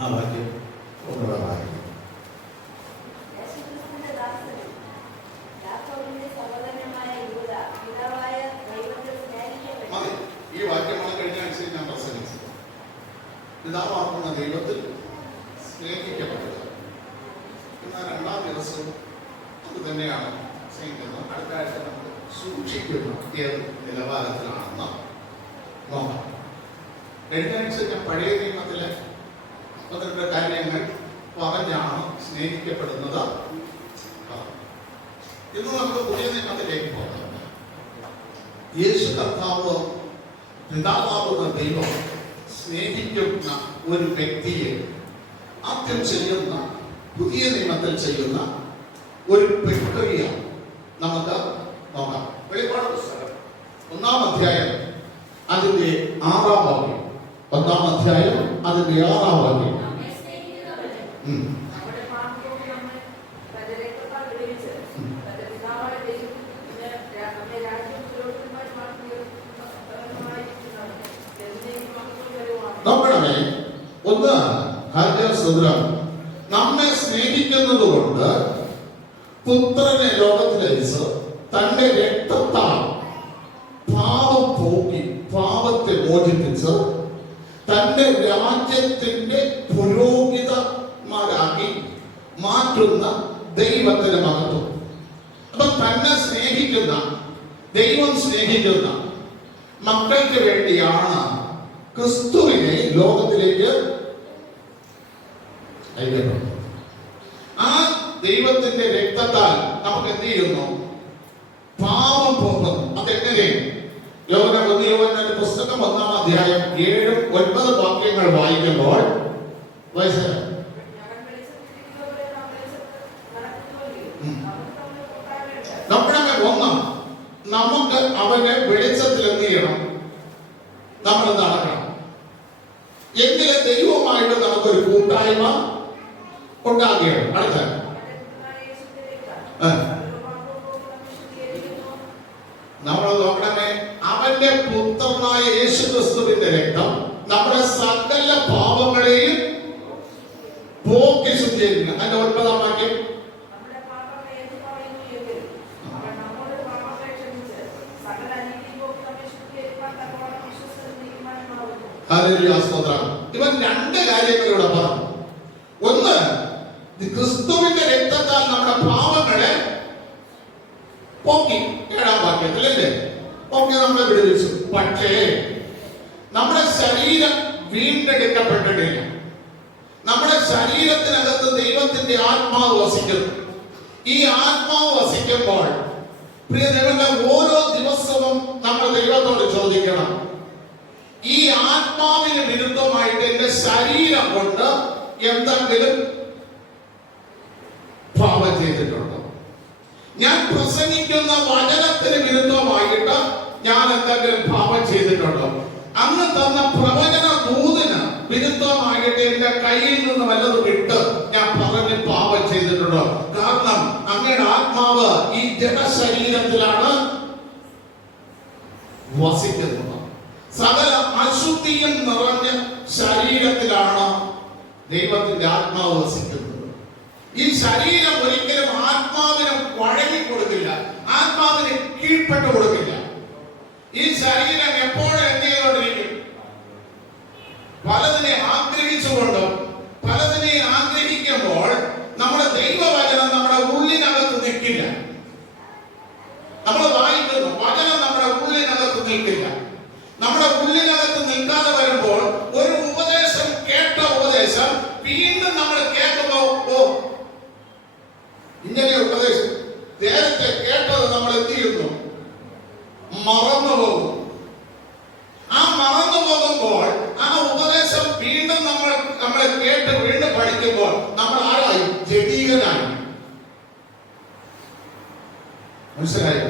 ആ വാക്യം ഒന്നുള്ളതാണ്. ഈ വാക്യമാണ് കഴിഞ്ഞ ആഴ്ച ഞാൻ പ്രസംഗിച്ചത്. പിതാവാകുന്ന ദൈവത്തിൽ സ്നേഹിക്കപ്പെട്ടത്. എന്നാൽ രണ്ടാം ദിവസവും അത് തന്നെയാണ് സ്നേഹിക്കുന്നത്. അടുത്ത ആഴ്ച നമ്മൾ സൂക്ഷിക്കുന്ന ഏത് നിലവാരത്തിലാണെന്ന് നോക്കാം. കഴിഞ്ഞ ആഴ്ച ഞാൻ പഴയ നിയമത്തിലെ 12 കാര്യങ്ങൾ പറഞ്ഞാണ് സ്നേഹിക്കപ്പെടുന്നത്. ഇന്ന് നമുക്ക് പുതിയ നിയമത്തിലേക്ക് പോകാം. യേശു കർത്താവ് പിതാവാകുന്ന ദൈവം സ്നേഹിക്കുന്ന ഒരു വ്യക്തിയെ ആദ്യം ചെയ്യുന്ന, പുതിയ നിയമത്തിൽ ചെയ്യുന്ന ഒരു പ്രക്രിയ നമുക്ക് നോക്കാം. വെളിപ്പാട് പുസ്തകം 1-ാം അധ്യായം അതിന്റെ 6-ാം വാക്യം. 1-ാം അധ്യായം അതിന്റെ 6-ാം വാക്യം. നോക്കണമേ, ഒന്ന് ഹാജസ്വദ്രം നമ്മെ സ്നേഹിക്കുന്നത് കൊണ്ട് പുത്രനെ ലോകത്തിലയച്ച് തന്റെ രക്തത്താൽ പാപം പോക്കി പാപത്തെ മോചിപ്പിച്ച് തന്റെ രാജ്യത്തിന്റെ പുരോഹിതന്മാരാക്കി മാറ്റുന്ന ദൈവത്തിന് മഹത്വം. അപ്പൊ തന്നെ സ്നേഹിക്കുന്ന, ദൈവം സ്നേഹിക്കുന്ന മക്കൾക്ക് വേണ്ടിയാണ് ക്രിസ്തുവിനെ ലോകത്തിലേക്ക് അയക്കപ്പെടുന്നത്. ആ ദൈവത്തിന്റെ രക്തത്താൽ നമുക്ക് എന്ത് ചെയ്യുന്നു? പാപം പോകുന്നു. അതെങ്ങനെ? യോഹന്നാന്റെ പുസ്തകം 1-ാം അധ്യായം 7-9 വാക്യങ്ങൾ വായിക്കുമ്പോൾ നമുക്ക് അവനെ വെളിച്ചത്തിൽ എന്ത് ചെയ്യണം? നമ്മൾ നടക്കണം. എങ്കിലും ദൈവമായിട്ട് നമുക്കൊരു കൂട്ടായ്മ ഉണ്ടാകുകയാണ്. അടുത്ത നമ്മൾ നോക്കണമേ, അവന്റെ പുത്രനായ യേശു ക്രിസ്തുവിന്റെ രക്തം നമ്മുടെ സകല പാപങ്ങളെയും പോക്കി ശുദ്ധീകരിക്കുക. അതിന്റെ 9-ാം വാക്യം. ഇവൻ 2 കാര്യങ്ങളിലൂടെ പറഞ്ഞു. ഒന്ന്, ക്രിസ്തുവിന്റെ രക്തത്താൽ നമ്മുടെ പാപങ്ങളെ പോക്കി. 7-ാം വാക്യത്തിലല്ലേ പോക്കി നമ്മളെ വിടുവിച്ചു. പക്ഷേ നമ്മുടെ ശരീരം വീണ്ടെടുക്കപ്പെട്ടിട്ടില്ല. നമ്മുടെ ശരീരത്തിനകത്ത് ദൈവത്തിന്റെ ആത്മാവ് വസിക്കുന്നു. ഈ ആത്മാവ് വസിക്കുമ്പോൾ പ്രിയ ദൈവത്തെ ഓരോ ദിവസവും നമ്മൾ ദൈവത്തോട് ചോദിക്കണം, ഈ ആത്മാവിന് വിരുദ്ധമായിട്ട് എന്റെ ശരീരം കൊണ്ട് എന്തെങ്കിലും പാപം ചെയ്തിട്ടുണ്ടോ? ഞാൻ പ്രസംഗിക്കുന്ന വചനത്തിന് വിരുദ്ധമായിട്ട് ഞാൻ എന്തെങ്കിലും പാപം ചെയ്തിട്ടുണ്ടോ? അന്ന് തന്ന പ്രവചന ദൂതിന് വിരുദ്ധമായിട്ട് എന്റെ കയ്യിൽ നിന്ന് വല്ലതും വിട്ട് ഞാൻ പറഞ്ഞ് പാപം ചെയ്തിട്ടുണ്ടോ? കാരണം അങ്ങയുടെ ആത്മാവ് ഈ ജഡശരീരത്തിലാണ് വസിക്കുന്നത്. സകല അശുദ്ധിയും നിറഞ്ഞ ശരീരത്തിലാണ് ദൈവത്തിന്റെ ആത്മാവ് വസിക്കുന്നത്. ഈ ശരീരം ഒരിക്കലും ആത്മാവിന് വഴങ്ങി കൊടുക്കില്ല, ആത്മാവിന് കീഴ്പ്പെട്ടു കൊടുക്കില്ല. ഈ ശരീരം എപ്പോഴും എന്ത് ചെയ്തുകൊണ്ടിരിക്കും? പലതിനെ ആഗ്രഹിച്ചുകൊണ്ട്, പലതിനെ ആഗ്രഹിക്കുമ്പോൾ നമ്മുടെ ദൈവവചനം നമ്മുടെ ഉള്ളിനകത്ത് നിൽക്കില്ല. നമ്മൾ വായിക്കുന്നു, വചനം നമ്മുടെ ഉള്ളിനകത്ത് നിൽക്കില്ല. നമ്മുടെ ഉള്ളിനകത്ത് നിൽക്കാതെ വരുമ്പോൾ ഒരു ഉപദേശം, കേട്ട ഉപദേശം വീണ്ടും നമ്മൾ കേൾക്കുമ്പോൾ, ഓ ഇങ്ങനെ ഉപദേശം നേരത്തെ കേട്ടത് നമ്മൾ എന്ത് ചെയ്യുന്നു? മറന്നു പോകും. ആ മറന്നു പോകുമ്പോൾ ആ ഉപദേശം വീണ്ടും നമ്മളെ കേട്ട് വീണ്ടും പഠിക്കുമ്പോൾ നമ്മൾ ആരായി? ജഡീകനായി. മനസ്സിലായോ?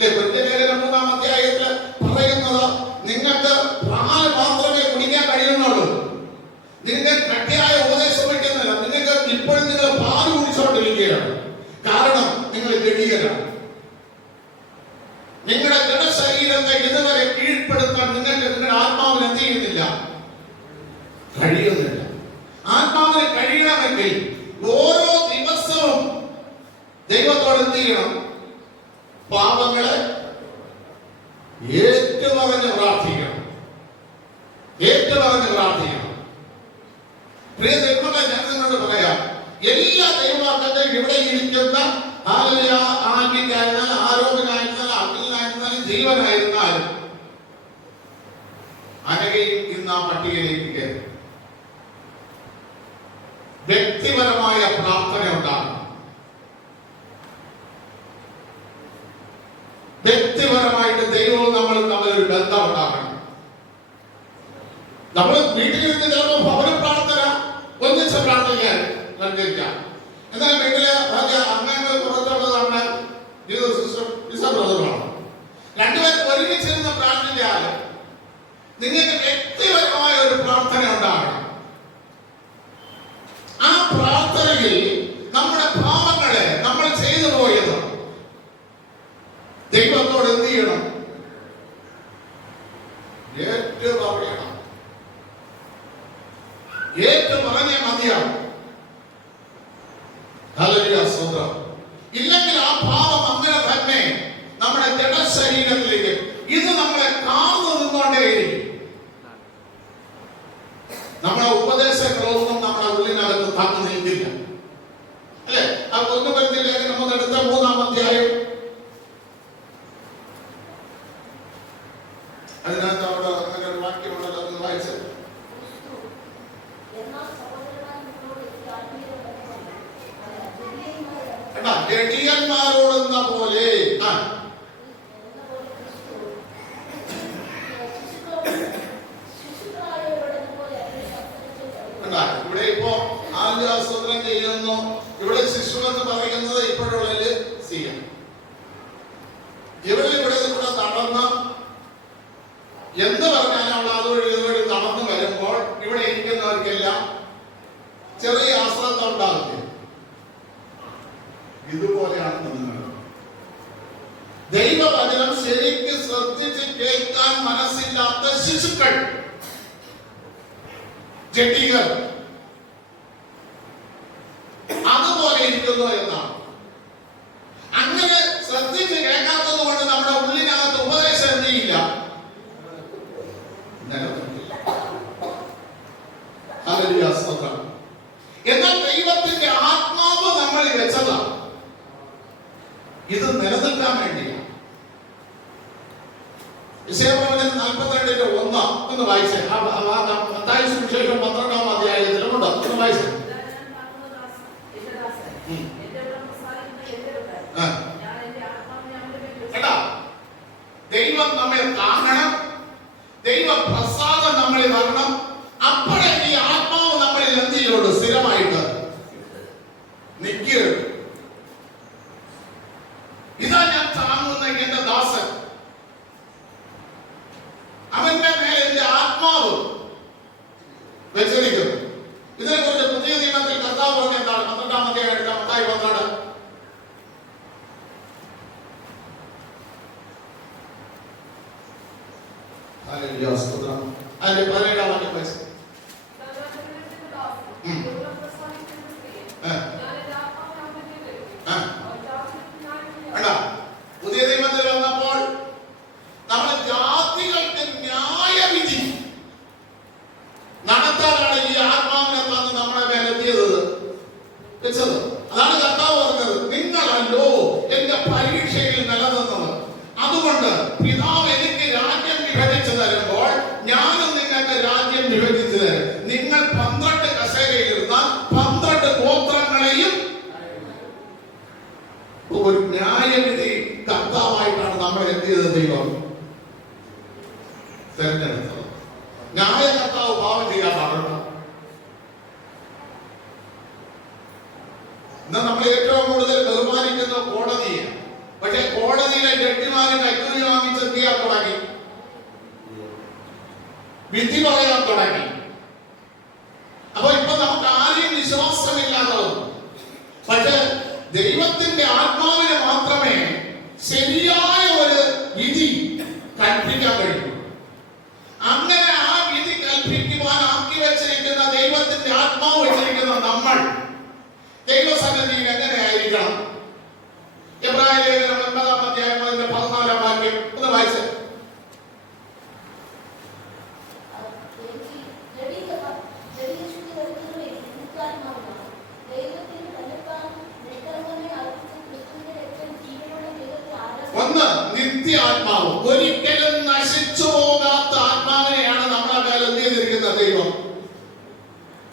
3-ാം അധ്യായത്തിൽ പറയുന്നത് നിങ്ങൾക്ക് പാല് മാത്രമേ കുടിക്കാൻ കഴിയുന്നുള്ളൂ. നിങ്ങൾ കട്ടിയായ ഉപദേശം വയ്ക്കുന്നില്ല. നിങ്ങൾക്ക് ഇപ്പോഴും നിങ്ങൾ പാല് കുടിച്ചുകൊണ്ടിരിക്കുകയാണ്. കാരണം നിങ്ങൾ ജഡീകനാണ്. നിങ്ങളുടെ ജഡശരീരത്തെ ഇതുവരെ കീഴ്പ്പെടുത്താൻ നിങ്ങൾക്ക് നിങ്ങളുടെ ആത്മാവിന് എന്ത് ചെയ്യുന്നില്ല? കഴിയുന്നില്ല. ആ ദൈവത്തോട് എന്ത് ചെയ്യണം? പാപങ്ങളെ ഏറ്റുപറഞ്ഞ് പ്രാർത്ഥിക്കണം. ഏറ്റുപറഞ്ഞ് പ്രാർത്ഥിക്കണം. പ്രിയ ദൈവങ്ങളെ, ഞാൻ നിങ്ങളോട് പറയാം, എല്ലാ ദൈവവാക്യങ്ങളും ഇവിടെ ഇരിക്കുന്ന ആരോഗ്യനായിരുന്നാലും ആരോഗ്യനായിരുന്നാലും അഖിലനായിരുന്നാലും ജീവനായിരുന്നാലും അനകയും ഇന്ന് ആ പട്ടികയിലേക്ക് കയറി. വ്യക്തിപരമായ പ്രാർത്ഥന ഉണ്ടാകണം. വ്യക്തിപരമായിട്ട് ദൈവവും നമ്മൾ തമ്മിലൊരു ബന്ധം ഉണ്ടാകണം. നമ്മൾ വീട്ടിലിരുന്ന് ചിലപ്പോൾ ഭവന പ്രാർത്ഥന ഒന്നിച്ച് പ്രാർത്ഥിക്കാൻ കണ്ടിരിക്കാം. എന്നാൽ വീട്ടിലെ അംഗങ്ങൾ പുറത്തുള്ളതാണ് ബ്രദറാണ്. രണ്ടുപേരും ഒരുമിച്ചിരുന്ന് പ്രാർത്ഥിച്ചാൽ നിങ്ങൾക്ക് വ്യക്തിപരമായ ഒരു പ്രാർത്ഥന ഉണ്ടാകണം. ആ പ്രാർത്ഥനയിൽ നമ്മുടെ ഭാവങ്ങളെ നമ്മൾ ചെയ്തു പോയത് ദൈവത്തോട് എന്ത് ചെയ്യണം? ഏറ്റുപറയണം. ഏറ്റുപറഞ്ഞേ മതിയാവും. ഹല്ലേലൂയ, സ്തോത്രം. ഇല്ലെങ്കിൽ ആ ഭാവം അങ്ങനെ തന്നെ നമ്മുടെ ജഡശരീരത്തിലേക്ക് ഇത് നമ്മളെ കാർന്നു നിന്നുകൊണ്ടേയിരിക്കും. നമ്മുടെ ഉപദേശങ്ങളൊന്നും നമ്മുടെ ഉള്ളിനകത്ത് തങ്ങി നിൽക്കില്ല. അല്ലെ? ആ 1 കൊരിന്ത്യർ ലേഖനം 3-ാം അധ്യായം, അതിനകത്ത് അവിടെ അങ്ങനെ ഒരു വാക്യമുണ്ടല്ലോ, ഒന്ന് വായിച്ചത്. ജഡിയന്മാരോടെന്ന പോലെ ഇവിടെ ഇപ്പോ ആദ്യാസൂത്രം ചെയ്യുന്നു. ഇവിടെ ശിശു എന്ന് പറയുന്നത് ഇപ്പോഴുള്ളതില് ചെയ്യാം. ഇവിടെ നടന്ന എന്ത് പറഞ്ഞാലും അവൾ അതുവഴി ഇതുവഴി നടന്നു വരുമ്പോൾ ഇവിടെ ഇരിക്കുന്നവർക്കെല്ലാം ചെറിയ അശ്രദ്ധ ഉണ്ടാകും. ഇതുപോലെയാണ് നിങ്ങൾ ദൈവവചനം ശരിക്ക് ശ്രദ്ധിച്ച് കേൾക്കാൻ മനസ്സില്ലാത്ത ശിശുക്കൾ, ജഡികൾ അതുപോലെ ഇരിക്കുന്നു എന്നാണ്. അങ്ങനെ ശ്രദ്ധിച്ച് കേൾക്കാത്തത് കൊണ്ട് നമ്മുടെ ഉള്ളിനകത്ത് ഉപദേശം എന്ത് ചെയ്യില്ല? എന്നാൽ ദൈവത്തിന്റെ ആത്മാവ് നമ്മളിൽ വെച്ചതാണ്. ഇത് നിലനിൽക്കാൻ വേണ്ടിയാണ്. യെശയ്യാപ്രവചനം 42:1 ഒന്ന് വായിച്ചേ. മത്തായി സുവിശേഷം 12-ാം അധ്യായത്തിലുമുണ്ട്. ഒന്ന് വായിച്ചേ. ദൈവം നമ്മെ കാണണം, ദൈവ പ്രസാദം നമ്മളിൽ വരണം. അപ്പോഴേ ഈ ആത്മാവ് നമ്മളിൽ എന്ത് ചെയ്യുള്ളൂ? സ്ഥിരമായിട്ട് നിൽക്കുകയുള്ളൂ. ഇതാ ഞാൻ താങ്ങുന്ന എന്റെ ദാസൻ, അവന്റെ മേലെ എന്റെ ആത്മാവ് വെച്ചിരിക്കുന്നു. ഇതിനെക്കുറിച്ച് പുതിയ നിയമത്തിൽ കർത്താവ് പറഞ്ഞ എന്താണ്? 12-ാം അധ്യായം എടുക്കാം. മത്തായി 12. അതിന്റെ 17-ാം വാക്യം വായിച്ചു. പുതിയ നിയമത്തിൽ വന്നപ്പോൾ നമ്മൾ ജാതികൾക്ക് ന്യായവിധി നടത്താനാണ് ഈ ആത്മാവിനെ തന്ന് നമ്മുടെ മേലെത്തിയത് വെച്ചത്. അതാണ് കർത്താവ് പറഞ്ഞത്, നിങ്ങളല്ലോ എന്റെ പരീക്ഷയിൽ നിലനിന്നത്. അതുകൊണ്ട് പിതാവ് എനിക്ക് രാജ്യം വിഭജിച്ചു തരുമ്പോൾ ഞാനും നിങ്ങൾക്ക് രാജ്യം വിഭജിച്ചു തരും. നിങ്ങൾ 12 കസേരയിരുന്ന 12 ഗോത്രങ്ങളെയും ഒരു ന്യായവിധി കർത്താവായിട്ടാണ് നമ്മൾ എന്ത് ചെയ്തത്? ദൈവം തെരഞ്ഞെടുത്തത്. ന്യായ കർത്താവ് ഭാവം ചെയ്യാൻ പാടുണ്ടോ? ഇന്ന് നമ്മൾ ഏറ്റവും കൂടുതൽ ബഹുമാനിക്കുന്ന കോടതിയെ. പക്ഷെ കോടതിയിലെ ജഡ്ജിമാരും കൈക്കൂലി വാങ്ങിച്ചെത്തിയാൽ തുടങ്ങി, വിധി പറയാൻ തുടങ്ങി. അപ്പൊ ഇപ്പൊ നമുക്ക് ആരെയും വിശ്വാസമില്ലാതെ വന്നു. പക്ഷെ ദൈവത്തിന്റെ ആത്മാവിനെ മാത്രമേ ശരിയായ ഒരു വിധി കൽപ്പിക്കാൻ കഴിയൂ. അങ്ങനെ ആ വിധി കൽപ്പിക്കുവാൻ ആക്കി വെച്ചിരിക്കുന്ന ദൈവത്തിന്റെ ആത്മാവ് വെച്ചിരിക്കുന്ന നമ്മൾ ദൈവസന്നിധിയിൽ എങ്ങനെ ആയിരിക്കണം? എബ്രായ ലേഖനം 9-ാം അധ്യായം 14-ാം വാക്യം ഒന്ന് വായിച്ചേ. ഒന്ന്, നിത്യാത്മാവ്, ഒരിക്കലും നശിച്ചു പോകാത്ത ആത്മാവിനെയാണ് നമ്മളെ മേൽ എന്ത് ചെയ്തിരിക്കുന്ന ദൈവം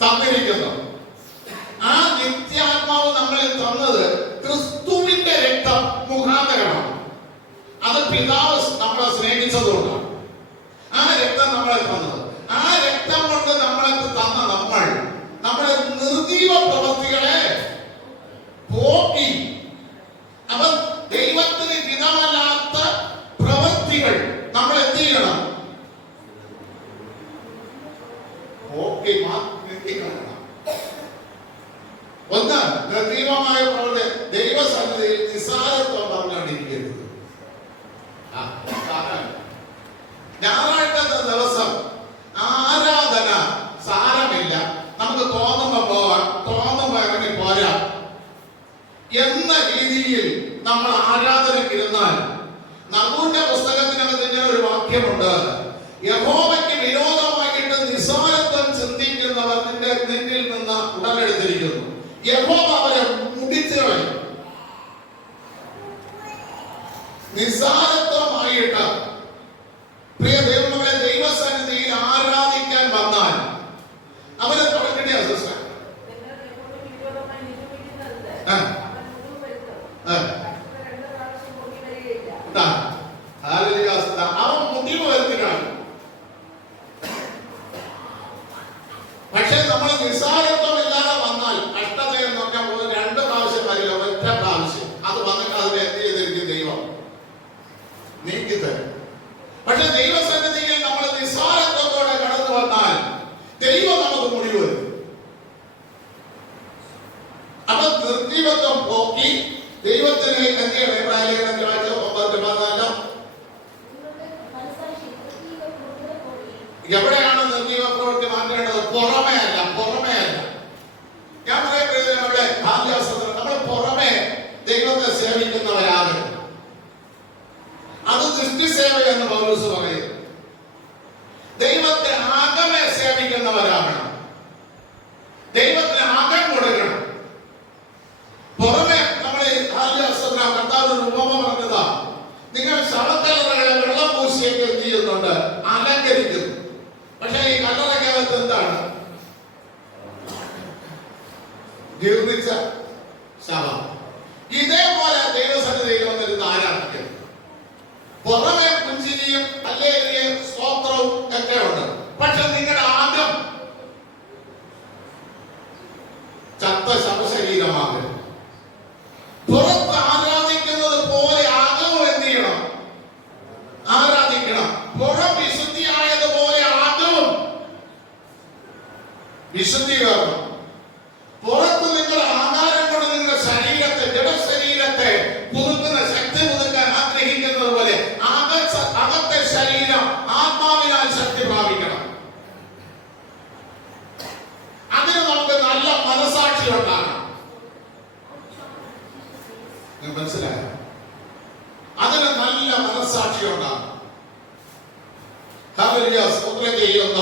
തന്നിരിക്കുന്നത്. ആ നിത്യാത്മാവ് നമ്മളിൽ തന്നത് ക്രിസ്തുവിന്റെ രക്തം മുഖാന്തരമാണ്. അത് പിതാവ് നമ്മളെ സ്നേഹിച്ചതുകൊണ്ടാണ് ആ രക്തം നമ്മളെ തന്നത്. ആ രക്തം കൊണ്ട് നമ്മളെ തന്ന നമ്മുടെ നിർജീവ പ്രവൃത്തികളെ പോക്കി. അപ്പൊ ദൈവത്തിന് ഹിതമല്ലാത്ത പ്രവൃത്തികൾ നമ്മൾ എന്ത് ചെയ്യണം? പോക്കി നിർത്തിക്കളയണം. ഒന്ന്, നിർജീവമായ പ്രവൃത്തി ദൈവസന്നിധിയിൽ നിസ്സാരത്വം പറഞ്ഞുകൊണ്ടിരിക്കരുത്. ഞായറാഴ്ചത്തെ ദിവസം ആരാധന സാരമില്ല, നമുക്ക് തോന്നുമ്പോ പോവാം, തോന്നുമ്പോ ഇറങ്ങി പോരാം എന്ന രീതിയിൽ നമ്മൾ ആരാധനക്കിരുന്നാൽ, നഹൂമിന്റെ പുസ്തകത്തിനകത്ത് ഇങ്ങനെ ഒരു വാക്യമുണ്ട്: യഹോവയ്ക്ക് വിരോധമായിട്ട് നിസ്സാരത്വം ചിന്തിക്കുന്നവർ നിന്നിൽ നിന്ന് ഉടലെടുത്തിരിക്കുന്നു. യഹോവ അവരെ മുടിച്ചു കളയും. നിസ്സാരത്വമായിട്ട് പ്രിയ ദൈവങ്ങളെ ദൈവസന്നിധിയിൽ ആരാധിക്കാൻ വന്നാൽ അവരെ തുടങ്ങേണ്ട അവസ്ഥ. അവൻ മുടിവ് വരുത്തിനാണ്. പക്ഷെ നമ്മൾ നിസ്സാരത്വം ഇല്ലാതെ വന്നാൽ കഷ്ടതയിൽ നോക്കാൻ പോകുന്നത് 2 പ്രാവശ്യം വരില്ല, ഒറ്റ പ്രാവശ്യം അത് വന്നിട്ട് അതിനെ എന്ത് ചെയ്തിരിക്കും? ദൈവം നീക്കി തരും. പക്ഷെ ദൈവസന്നിധിയിൽ നമ്മൾ നിസ്സാരത്വത്തോടെ കടന്നു വന്നാൽ ദൈവം നമുക്ക് മുടിവ് വരും. അപ്പൊ നിർജീവത്വം പോക്കി ദൈവത്തിന് എന്ത് ചെയ്യണം? എബ്രായ ലേഖനത്തിൽ 9:14 എവിടെയാണ് നിർജീവ പ്രവൃത്തി മാറ്റേണ്ടത്? പുറമേ അല്ല. ഞാൻ പറയപ്പെടുന്നത് നമ്മൾ പുറമേ ദൈവത്തെ സേവിക്കുന്നവരാകരുത്. അത് ദൃഷ്ടിസേവ എന്ന് പൗലോസ് പറയുന്നു. ദൈവത്തെ ആകമേ സേവിക്കുന്നവരാകണം. ദൈവത്തിന് ആകം കൊടുക്കണം. പുറമെ നമ്മൾ കർത്താവ് ഒരു ഉപമ പറഞ്ഞതാ: നിങ്ങൾ ശവക്കല്ലറകളെ വെള്ളം പൂശിയൊക്കെ എന്ത് ചെയ്യുന്നുണ്ട്? അലങ്കരിക്കുന്നു. പക്ഷെ ഈ കല്ലറക്കകത്ത് എന്താണ്? ജീർണിച്ച ശവം. ഇതേപോലെ ദൈവസന്നിധിയിൽ വന്നിരുന്ന് ആരാധിക്കുന്നു. പുറമെ പുഞ്ചിരിയും ഹല്ലേലൂയ സ്തോത്രവും ഒക്കെ ഉണ്ട്. പക്ഷെ നിങ്ങളുടെ ആകം ചത്ത ശവശരീരമാകരുത്. പുറത്ത് ആരാധിക്കുന്നത് പോലെ ആകവും എന്ത് ചെയ്യണം? ആരാധിക്കണം. പുറം വിശുദ്ധിയായതുപോലെ ആകവും വിശുദ്ധീകരണം. പുറത്ത് നിങ്ങളുടെ ആകാരം കൊണ്ട് നിങ്ങളുടെ ശരീരത്തെ, ജഡശരീരത്തെ പുതുക്കുന്ന, ശക്തി പുതുക്കാൻ ആഗ്രഹിക്കുന്നത് പോലെ അകത്തെ ശരീരം ആത്മാവിനാൽ ശക്തി പ്രാപിക്കണം. അതിന് നമുക്ക് നല്ല മനസാക്ഷി ഉണ്ടാകണം. മനസ്സിലായോ? അതിന് നല്ല മനസാക്ഷി ഉണ്ടാകണം. സ്തോത്രം ചെയ്യുന്ന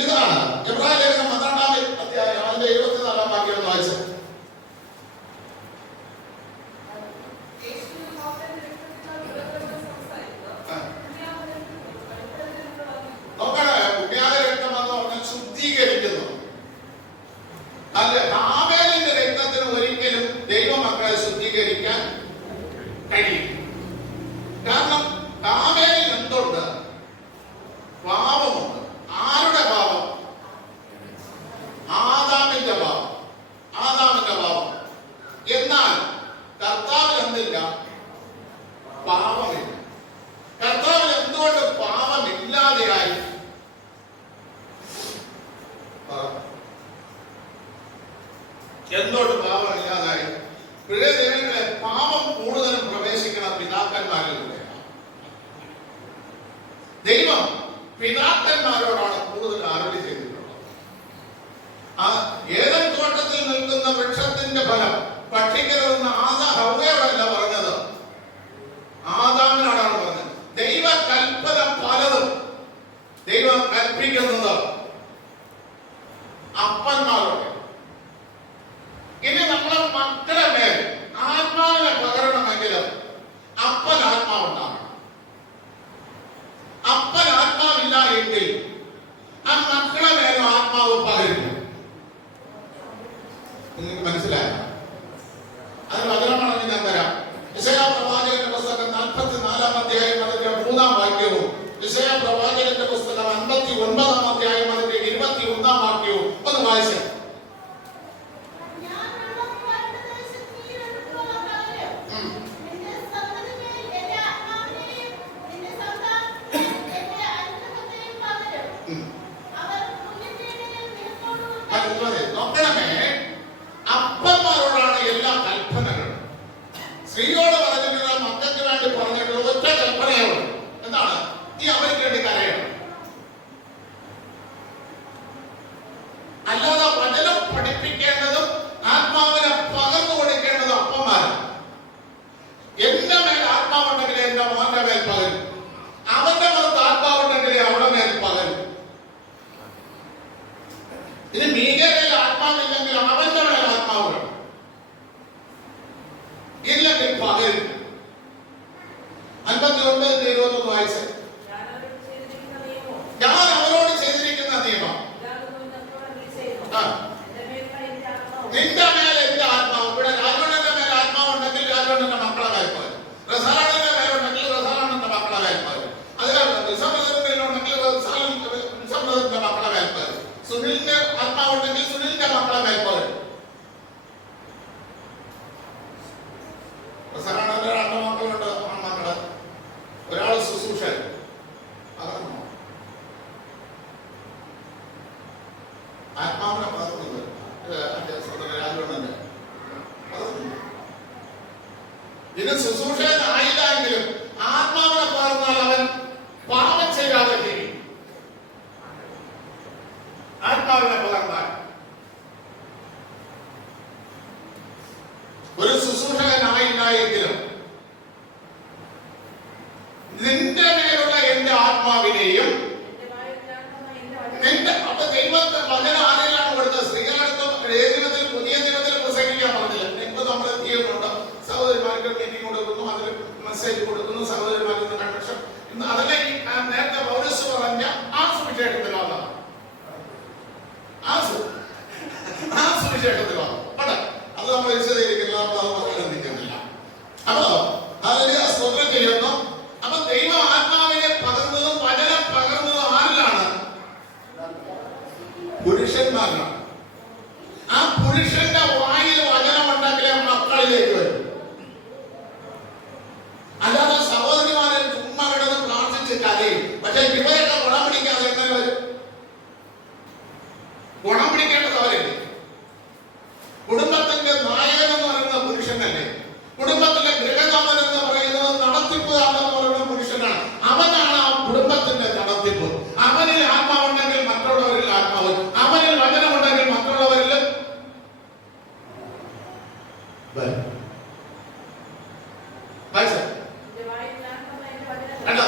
ഇതാണ് എബ്രായ ലേഖനം 12-ാം അധ്യായം അതിന്റെ 24-ാം വാക്യം വായിച്ചത്. ശുദ്ധീകരിക്കുന്നു. അല്ല, ഹാബേലിന്റെ രക്തത്തിന് ഒരിക്കലും ദൈവമക്കളെ ശുദ്ധീകരിക്കാൻ കഴിയും. കാരണം ഹാബേലിൽ എന്തുണ്ട്? പാപമുണ്ട്. ആരുടെ പാപം? ആദാമിന്റെ പാപം. എന്നാൽ കർത്താവിൽ എന്തില്ല? പാപമില്ല. കർത്താവിൽ എന്തുകൊണ്ട് പാപമില്ലാതെയായി? എന്തുകൊണ്ട് പാപമില്ലാതായി? പ്രിയ ദൈവങ്ങളെ, പാപം കൂടുതലും പ്രവേശിക്കുന്ന പിതാക്കന്മാരിലൂടെയാണ്. ദൈവം പിതാക്കന്മാരോടാണ് കൂടുതൽ അരുളി ചെയ്തിട്ടുള്ളത്. ആ ഏദൻ തോട്ടത്തിൽ നിൽക്കുന്ന വൃക്ഷത്തിന്റെ ഫലം ഭക്ഷിക്കരുതെന്ന് പഠിപ്പിക്കുന്നത് അപ്പന്മാരോട്. ഇനി നമ്മളെ മക്കളെ മേൽ ആത്മാവിനെ പകരണമെങ്കിൽ അപ്പൻ ആത്മാവുണ്ടാകണം. അപ്പൻ ആത്മാവില്ല എങ്കിൽ ആ മക്കളെ മേലും ആത്മാവ് പകരില്ല. നിങ്ങൾക്ക് മനസ്സിലായോ? അതിന് വചനമാണെങ്കിൽ ഞാൻ തരാം. യെശയ്യാ പ്രവാചകന്റെ പുസ്തകം 44-ാം അധ്യായം അതിന്റെ 3-ാം വാക്യവും യെശയ്യാ പ്രവാചകന്റെ പുസ്തകം 59-ാം അധ്യായം അതിന്റെ 21-ാം വാക്യവും ഒന്ന് വായിച്ചു. നോക്കണമേ, അപ്പന്മാരോടാണ് എല്ലാ കൽപ്പനകളും. സ്ത്രീയോട് പറഞ്ഞിട്ടുള്ള മക്കൾക്ക് വേണ്ടി പറഞ്ഞിട്ടുള്ള ഒറ്റ കൽപ്പനയോട് എന്താണ്? നീ അവർക്ക് വേണ്ടി കരയണം. അല്ലാതെ വചനം പഠിപ്പിക്കേണ്ടതും ആത്മാവിനെ പകർന്നു കൊടുക്കേണ്ടതും അപ്പന്മാരാണ്. എന്റെ മേൽ ആത്മാവുണ്ടെങ്കിലേ എന്റെ മോന്റെ മേൽ പകരും. അവന്റെ പുറത്ത് ആത്മാവുണ്ടെങ്കിലേ അവിടെ മേൽ പകരും. ഇനി മീകയിൽ ആത്മാവില്ലെങ്കിൽ അവന്റെ മേൽ ആത്മാവ് വേണം, ഇല്ലെങ്കിൽ പകരും. 59-21 വായിച്ച്. ഞാൻ അവരോട് ചെയ്തിരിക്കുന്ന നിയമം നിന്റെ മേൽ എന്റെ ആത്മാവ്. ഇവിടെ രാജവണ്ണന്റെ മേൽ ആത്മാവുണ്ടെങ്കിൽ രാജവണ്ണന്റെ മക്കളെ മേൽ പകരും. റസാലന്റെ മേലുണ്ടെങ്കിൽ റസാലന്റെ മക്കളെ മേൽ പകരും. അതിലുണ്ടെങ്കിൽ റിസംബ്ലറിന്റെ മക്കളെ മേൽ പകരും. സുനിലിന്റെ ആത്മാവുണ്ടെങ്കിൽ സുനിലിന്റെ മക്കളെ മേൽ പകരും. റസാലന്റെ 2 മക്കളുണ്ട്, ആൺമക്കള്. ഒരാള് ശുശ്രൂഷൻ. ആത്മാവിനെ പകർന്നത് രാജവണ്ണന്റെ ഇത് ശുശ്രൂഷകനായില്ല എങ്കിലും ആത്മാവിനെ പകർന്നാൽ അവൻ പാപം ചെയ്യാതെ ചെയ്യും. ആത്മാവിനെ പകർന്നാൽ ഒരു ശുശ്രൂഷകനായില്ല എങ്കിലും നിന്റെ മേലുള്ള എന്റെ ആത്മാവിനെയും നിന്റെ അപ്പൊ ദൈവത്തെ വചനം ആരെല്ലാം കൊടുത്ത സ്ത്രീകളടുത്തും ഏതിനത്തിൽ പുതിയ ദിനത്തിൽ പ്രസംഗിക്കാൻ പറഞ്ഞില്ല. ഇപ്പൊ നമ്മൾ ചെയ്യുന്നുണ്ട്. സഹോദരിമാർക്ക് മീറ്റിംഗ് കൊടുക്കുന്നു, അതിൽ മെസ്സേജ് കൊടുക്കുന്നു, സഹോദരിമാർക്ക് കൺവെൻഷൻ. അതല്ലേ ഈ നേരത്തെ പൗലോസ് പറഞ്ഞ ആ സുവിശേഷത്തിൽ വന്നതാണ്. ആ സുവിശേഷത്തിൽ വന്നു അവിടെ അത് നമ്മൾ വിശദീകരിക്കില്ല, നമ്മൾ അത് പറഞ്ഞില്ല. അപ്പോ അതിന് സ്തോത്രം ചെയ്യുന്നു. അപ്പൊ ദൈവം ആത്മാവിനെ പകർന്നതും വചനം പകർന്നതും ആരിലാണ്? പുരുഷന്മാരിലാണ്. ആ പുരുഷന്റെ വായിൽ വചനം ഉണ്ടെങ്കിലേ മക്കളിലേക്ക് വരും. അല്ലാതെ സഹോദരിമാരെ ചുമ്മാ കിടന്ന് പ്രാർത്ഥിച്ച് കരയും. പക്ഷെ ഇവരൊക്കെ ഗുണം പിടിക്കാതെ എങ്ങനെ വരും? ഗുണം പിടിക്കേണ്ടത് അവരല്ലേ? കുടുംബത്തിന്റെ നായകൻ എന്ന് പറയുന്നത് പുരുഷനല്ലേ? കുടുംബത്തിലെ ഗൃഹനാഥൻ എന്ന് പറയുന്നത് നടത്തിപ്പുകാരനെന്ന് പറയുന്ന പുരുഷനാണ്. അവനാണ് ആ കുടുംബത്തിന്റെ നടത്തിപ്പ്. അവനിൽ ആത്മാവുണ്ടെങ്കിൽ മറ്റുള്ളവരിൽ ആത്മാവ്, അവനിൽ വചനമുണ്ടെങ്കിൽ മറ്റുള്ളവരിൽ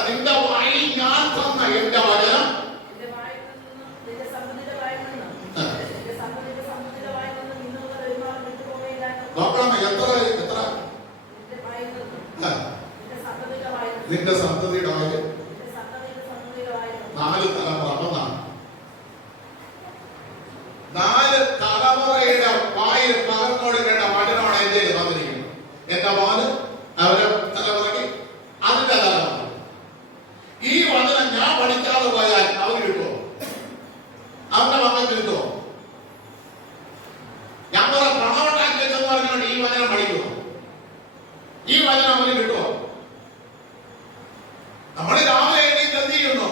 നിന്റെ വായിൽ ഞാൻ തന്ന എന്റെ വചനം നോക്കണം. എത്ര നിന്റെ സന്തതിയുടെ വായിൽ 4 തലമുറ. 4 തലമുറയുടെ വായിൽ പകർന്നു കൊടുക്കേണ്ട വചനമാണ് എന്റെ തന്നിരിക്കുന്നത്. എന്റെ മോന് അവരെ തലമുറയ്ക്ക് അതിന്റെ തലമുറ. ഈ വചനം ഞാൻ പഠിക്കാതെ പോയാൽ അവന് കിട്ടുമോ? അവന്റെ മക്കൾക്ക് കിട്ടുമോ? ഞാൻ കുറെ പണമുണ്ടാക്കി വെച്ചെന്ന് പറഞ്ഞുകൊണ്ട് ഈ വചനം പഠിക്കുമോ? ഈ വചനം അവന് കിട്ടുമോ? നമ്മൾ രാവിലെ എഴുതി എന്ത് ചെയ്യുന്നു?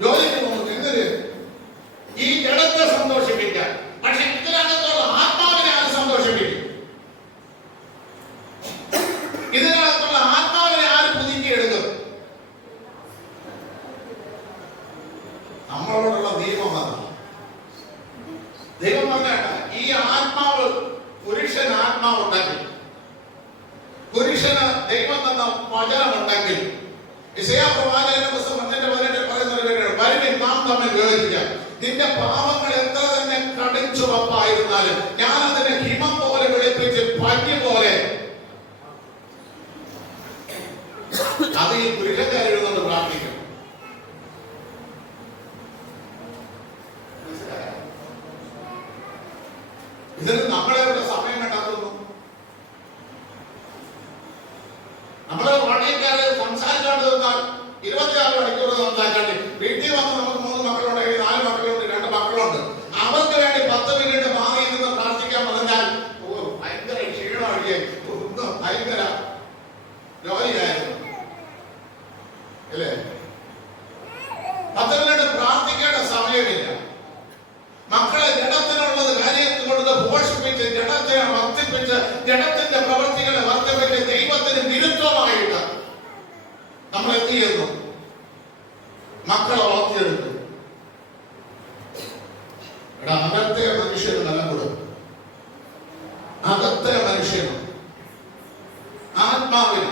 ജോലിക്ക് പോകുന്നു. എന്തിന്? ഈ ജഡത്തെ സന്തോഷിപ്പിക്കാൻ. പക്ഷെ ഇതിനകത്തുള്ള ആത്മാവിനെ അത് സന്തോഷിപ്പിക്കും. ഇതിനകത്തുള്ള ആത്മാവിനെ ആര് പുതുക്കിയെടുക്കും? നമ്മളോടുള്ള നിയമം അതാണ്. ദൈവം പറഞ്ഞാൽ ഈ ആത്മാവ് പുരുഷൻ ആത്മാവുണ്ടെങ്കിൽ, പുരുഷന് ദൈവം തന്ന വചനമുണ്ടെങ്കിൽ, യെശയ്യാ പ്രവാചകന്റെ പുസ്തകം 1:18 പറയുന്ന ഒരു കാര്യമാണ്, വരുവിൻ നാം നിന്റെ പാപങ്ങൾ എത്ര തന്നെ കടുംചുവപ്പായിരുന്നാലും ഞാൻ അതിനെ ഹിമം പോലെ വെളുപ്പിച്ച് പഞ്ഞി പോലെ അത് ഈ പുരുഷക്കാരെഴുതുന്നത് പ്രാർത്ഥിക്കും. ഇതിന് നമ്മളെവിടെ സമയം കണ്ടെത്തുന്നു? നമ്മള് വാടകക്കാരെ സംസാരിച്ചോണ്ട് നിന്നാൽ 24 മണിക്കൂർ സംസാരിച്ചാണ്ട് വീട്ടിൽ വന്ന് നമുക്ക് 3 മക്കളുണ്ട്, 4 മക്കളുണ്ട്, 2 മക്കളുണ്ട്. അവർക്ക് വേണ്ടി 10 മിനിറ്റ് മാറി നിന്ന് പ്രാർത്ഥിക്കാൻ പറഞ്ഞാൽ ഭയങ്കര ക്ഷീണമടിയെ ഭയങ്കര രോഗിയായിരുന്നു അല്ലേ? 10 മിനിറ്റ് പ്രാർത്ഥിക്കേണ്ട സമയമില്ല. മക്കളെ ജഡത്തിനുള്ളത് കാര്യത്തിൽ കൊടുത്ത് പോഷിപ്പിച്ച് ജഡത്തെ വർദ്ധിപ്പിച്ച് ജഡത്തിന്റെ പ്രവൃത്തികളെ വർദ്ധിപ്പിച്ച് ദൈവത്തിന് വിരുദ്ധമായിട്ട് നമ്മൾ എന്ത് ചെയ്യുന്നു? മക്കളെ വളർത്തിയെടുക്കും. അകത്തെ മനുഷ്യന് ബലം കൊടുക്കും. അകത്തെ മനുഷ്യന് ആത്മാവിന്